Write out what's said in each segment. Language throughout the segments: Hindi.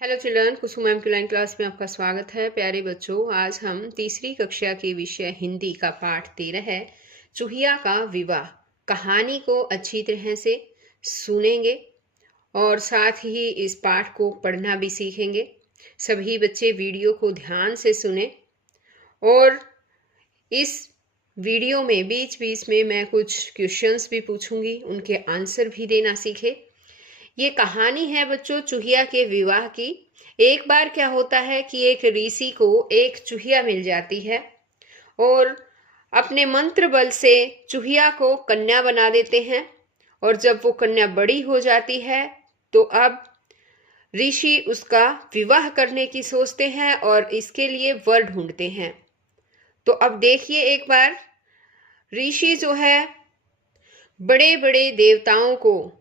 हेलो चिल्ड्रन, कुसुम मैम की लाइन क्लास में आपका स्वागत है। प्यारे बच्चों, आज हम तीसरी कक्षा के विषय हिंदी का पाठ 13 है, चूहिया का विवाह। कहानी को अच्छी तरह से सुनेंगे और साथ ही इस पाठ को पढ़ना भी सीखेंगे। सभी बच्चे वीडियो को ध्यान से सुने और इस वीडियो में बीच बीच में मैं कुछ क्वेश्चंस भी पूछूंगी, उनके आंसर भी देना सीखे। ये कहानी है बच्चों चूहिया के विवाह की। एक बार क्या होता है कि एक ऋषि को एक चूहिया मिल जाती है और अपने मंत्र बल से चूहिया को कन्या बना देते हैं। और जब वो कन्या बड़ी हो जाती है तो अब ऋषि उसका विवाह करने की सोचते हैं और इसके लिए वर ढूंढते हैं। तो अब देखिए, एक बार ऋषि जो है बड़े बड़े देवताओं को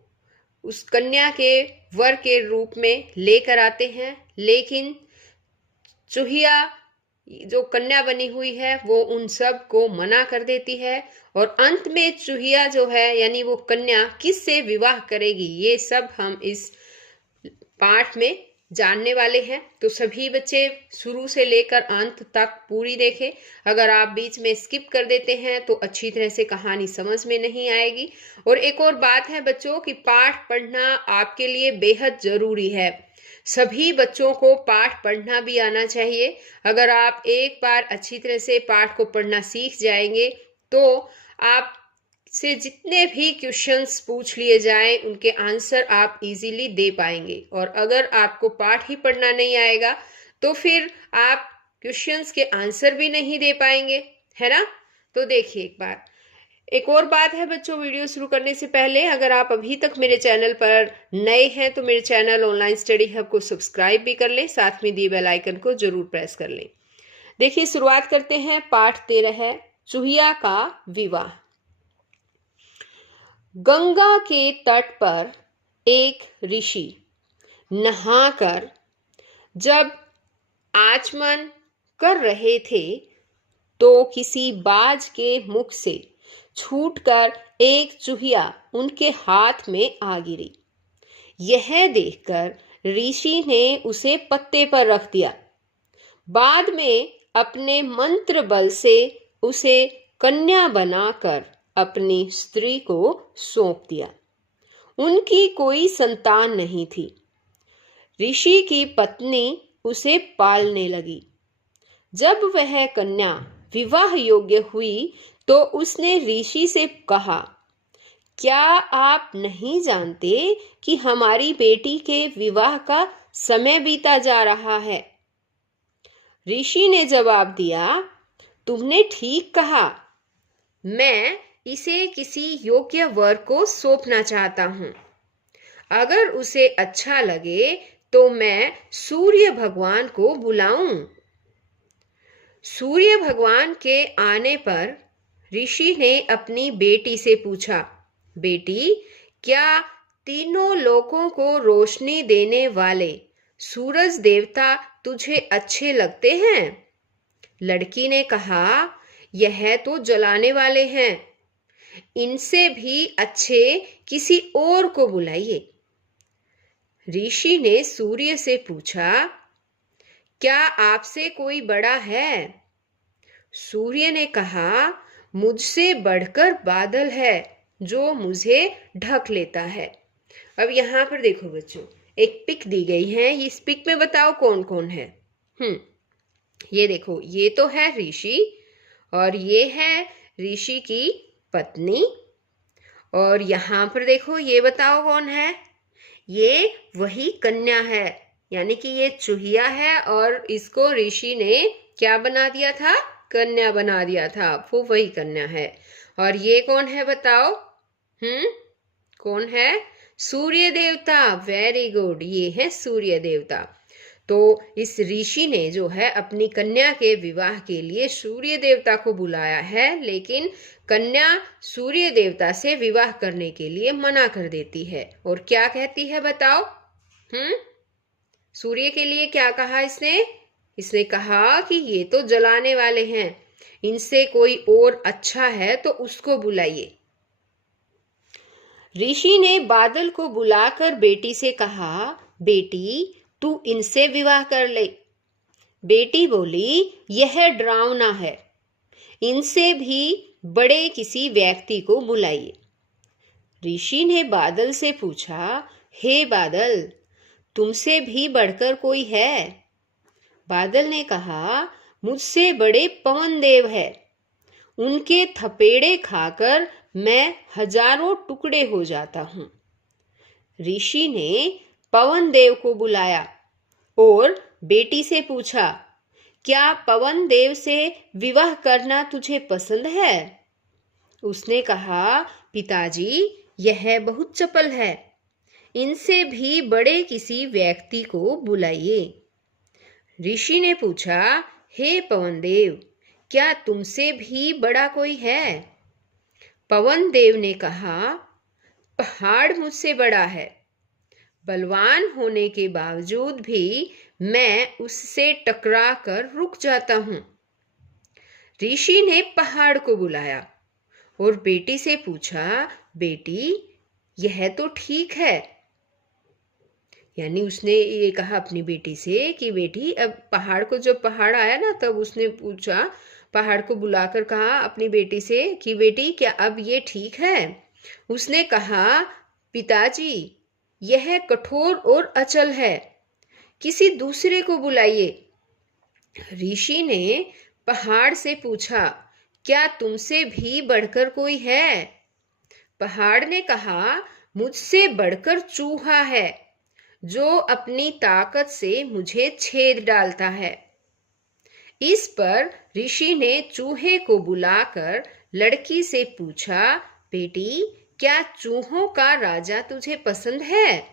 उस कन्या के वर के रूप में लेकर आते हैं, लेकिन चूहिया जो कन्या बनी हुई है वो उन सब को मना कर देती है। और अंत में चूहिया जो है यानी वो कन्या किससे विवाह करेगी, ये सब हम इस पाठ में जानने वाले हैं। तो सभी बच्चे शुरू से लेकर अंत तक पूरी देखें। अगर आप बीच में स्किप कर देते हैं तो अच्छी तरह से कहानी समझ में नहीं आएगी। और एक और बात है बच्चों कि पाठ पढ़ना आपके लिए बेहद जरूरी है। सभी बच्चों को पाठ पढ़ना भी आना चाहिए। अगर आप एक बार अच्छी तरह से पाठ को पढ़ना सीख जाएंगे तो आप से जितने भी क्वेश्चंस पूछ लिए जाएं उनके आंसर आप इजीली दे पाएंगे। और अगर आपको पाठ ही पढ़ना नहीं आएगा तो फिर आप क्वेश्चंस के आंसर भी नहीं दे पाएंगे, है ना। तो देखिए, एक और बात है बच्चों, वीडियो शुरू करने से पहले अगर आप अभी तक मेरे चैनल पर नए हैं तो मेरे चैनल ऑनलाइन स्टडी हब को सब्सक्राइब भी कर लें, साथ में दिए बेल आइकन को जरूर प्रेस कर लें। देखिए, शुरुआत करते हैं। पाठ 13 है, चूहिया का विवाह। गंगा के तट पर एक ऋषि नहाकर जब आचमन कर रहे थे तो किसी बाज के मुख से छूटकर एक चूहिया उनके हाथ में आ गिरी। यह देखकर ऋषि ने उसे पत्ते पर रख दिया। बाद में अपने मंत्र बल से उसे कन्या बनाकर अपनी स्त्री को सौंप दिया। उनकी कोई संतान नहीं थी। ऋषि की पत्नी उसे पालने लगी। जब वह कन्या विवाह योग्य हुई तो उसने ऋषि से कहा, क्या आप नहीं जानते कि हमारी बेटी के विवाह का समय बीता जा रहा है। ऋषि ने जवाब दिया, तुमने ठीक कहा, मैं इसे किसी योग्य वर को सौंपना चाहता हूं। अगर उसे अच्छा लगे तो मैं सूर्य भगवान को बुलाऊं। सूर्य भगवान के आने पर ऋषि ने अपनी बेटी से पूछा, बेटी, क्या तीनों लोकों को रोशनी देने वाले सूरज देवता तुझे अच्छे लगते हैं। लड़की ने कहा, यह तो जलाने वाले हैं, इनसे भी अच्छे किसी और को बुलाइए। ऋषि ने सूर्य से पूछा, क्या आपसे कोई बड़ा है। सूर्य ने कहा, मुझसे बढ़कर बादल है जो मुझे ढक लेता है। अब यहाँ पर देखो बच्चों, एक पिक दी गई है। इस पिक में बताओ कौन कौन है। ये देखो, ये तो है ऋषि और ये है ऋषि की पत्नी। और यहाँ पर देखो, ये बताओ कौन है। ये वही कन्या है, यानी कि ये चूहिया है और इसको ऋषि ने क्या बना दिया था, कन्या बना दिया था। वो वही कन्या है। और ये कौन है बताओ। कौन है। सूर्य देवता। वेरी गुड, ये है सूर्य देवता। तो इस ऋषि ने जो है अपनी कन्या के विवाह के लिए सूर्य देवता को बुलाया है, लेकिन कन्या सूर्य देवता से विवाह करने के लिए मना कर देती है। और क्या कहती है बताओ। सूर्य के लिए क्या कहा इसने कहा कि ये तो जलाने वाले हैं, इनसे कोई और अच्छा है तो उसको बुलाइए। ऋषि ने बादल को बुलाकर बेटी से कहा, बेटी, तू इनसे विवाह कर ले। बेटी बोली, यह डरावना है, इनसे भी बड़े किसी व्यक्ति को बुलाइए। ऋषि ने बादल से पूछा, हे बादल, तुमसे भी बढ़कर कोई है? बादल ने कहा, मुझसे बड़े पवन देव है, उनके थपेड़े खाकर मैं हजारों टुकड़े हो जाता हूं। ऋषि ने पवन देव को बुलाया और बेटी से पूछा, क्या पवन देव से विवाह करना तुझे पसंद है? उसने कहा, पिताजी, यह बहुत चपल है, इनसे भी बड़े किसी व्यक्ति को बुलाइए। ऋषि ने पूछा, हे पवन देव, क्या तुमसे भी बड़ा कोई है? पवन देव ने कहा, पहाड़ मुझसे बड़ा है, बलवान होने के बावजूद भी मैं उससे टकरा कर रुक जाता हूं। ऋषि ने पहाड़ को बुलाया और बेटी से पूछा, बेटी, यह तो ठीक है। यानी उसने ये कहा अपनी बेटी से कि बेटी, अब पहाड़ को, जब पहाड़ आया ना तब उसने पूछा, पहाड़ को बुलाकर कहा अपनी बेटी से कि बेटी, क्या अब ये ठीक है? उसने कहा, पिताजी, यह कठोर और अचल है, किसी दूसरे को बुलाइए। ऋषि ने पहाड़ से पूछा, क्या तुमसे भी बढ़कर कोई है? पहाड़ ने कहा, मुझसे बढ़कर चूहा है, जो अपनी ताकत से मुझे छेद डालता है। इस पर ऋषि ने चूहे को बुलाकर लड़की से पूछा, बेटी, क्या चूहों का राजा तुझे पसंद है?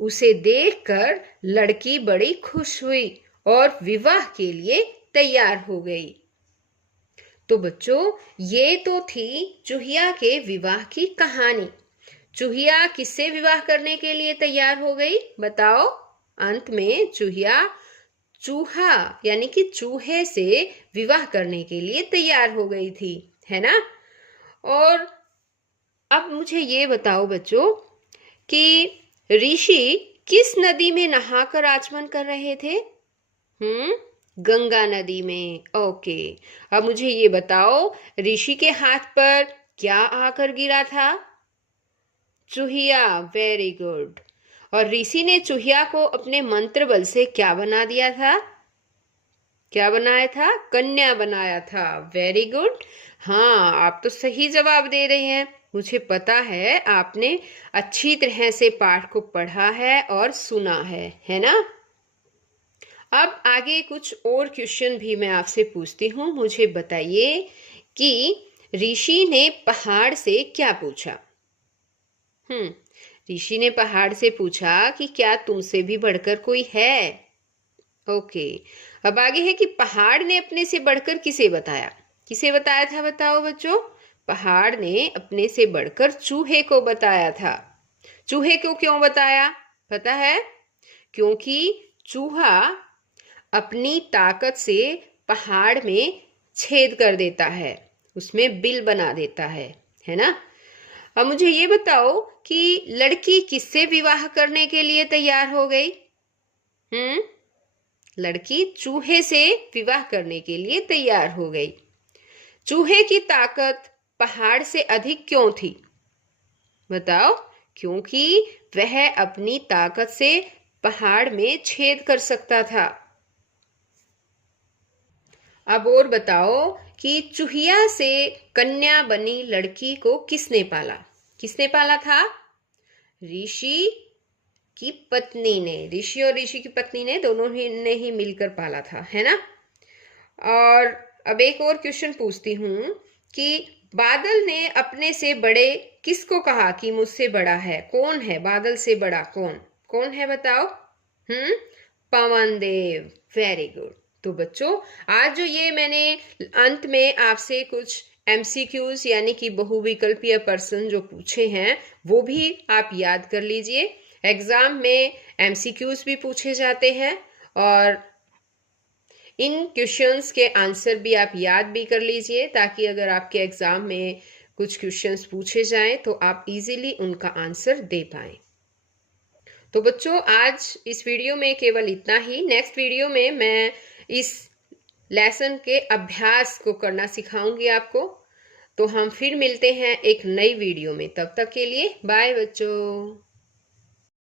उसे देखकर लड़की बड़ी खुश हुई और विवाह के लिए तैयार हो गई। तो बच्चों, ये तो थी चूहिया के विवाह की कहानी। चूहिया किससे विवाह करने के लिए तैयार हो गई, बताओ? अंत में चूहा यानी कि चूहे से विवाह करने के लिए तैयार हो गई थी, है ना? और अब मुझे ये बताओ बच्चों कि ऋषि किस नदी में नहाकर आचमन कर रहे थे? गंगा नदी में। ओके, अब मुझे ये बताओ, ऋषि के हाथ पर क्या आकर गिरा था? चूहिया। Very good. और ऋषि ने चूहिया को अपने मंत्र बल से क्या बना दिया था? क्या बनाया था? कन्या बनाया था। Very good. हाँ, आप तो सही जवाब दे रहे हैं। मुझे पता है आपने अच्छी तरह से पाठ को पढ़ा है और सुना है ना? अब आगे कुछ और क्वेश्चन भी मैं आपसे पूछती हूँ। मुझे बताइए कि ऋषि ने पहाड़ से क्या पूछा? ऋषि ने पहाड़ से पूछा कि क्या तुमसे भी बढ़कर कोई है? ओके, अब आगे है कि पहाड़ ने अपने से बढ़कर किसे बताया? किसे बताया था, बताओ बच्चों? पहाड़ ने अपने से बढ़कर चूहे को बताया था। चूहे को क्यों बताया, पता है? क्योंकि चूहा अपनी ताकत से पहाड़ में छेद कर देता है, उसमें बिल बना देता है ना? अब मुझे ये बताओ कि लड़की किससे विवाह करने के लिए तैयार हो गई? लड़की चूहे से विवाह करने के लिए तैयार हो गई। चूहे की ताकत पहाड़ से अधिक क्यों थी, बताओ? क्योंकि वह अपनी ताकत से पहाड़ में छेद कर सकता था। अब और बताओ कि चूहिया से कन्या बनी लड़की को किसने पाला? किसने पाला था? ऋषि की पत्नी ने। ऋषि और ऋषि की पत्नी ने, दोनों ने ही मिलकर पाला था, है ना? और अब एक और क्वेश्चन पूछती हूँ कि बादल ने अपने से बड़े किसको कहा कि मुझसे बड़ा है? कौन है बादल से बड़ा? कौन है, बताओ? पवन देव। Very good. तो बच्चों, आज जो ये मैंने अंत में आपसे कुछ MCQs यानी कि बहुविकल्पीय प्रश्न जो पूछे हैं, वो भी आप याद कर लीजिए। एग्जाम में MCQs भी पूछे जाते हैं और इन क्वेश्चंस के आंसर भी आप याद भी कर लीजिए, ताकि अगर आपके एग्जाम में कुछ क्वेश्चंस पूछे जाएं तो आप इजीली उनका आंसर दे पाएं। तो बच्चों आज इस वीडियो में केवल इतना ही। नेक्स्ट वीडियो में मैं इस लेसन के अभ्यास को करना सिखाऊंगी आपको। तो हम फिर मिलते हैं एक नई वीडियो में। तब तक के लिए बाय बच्चों।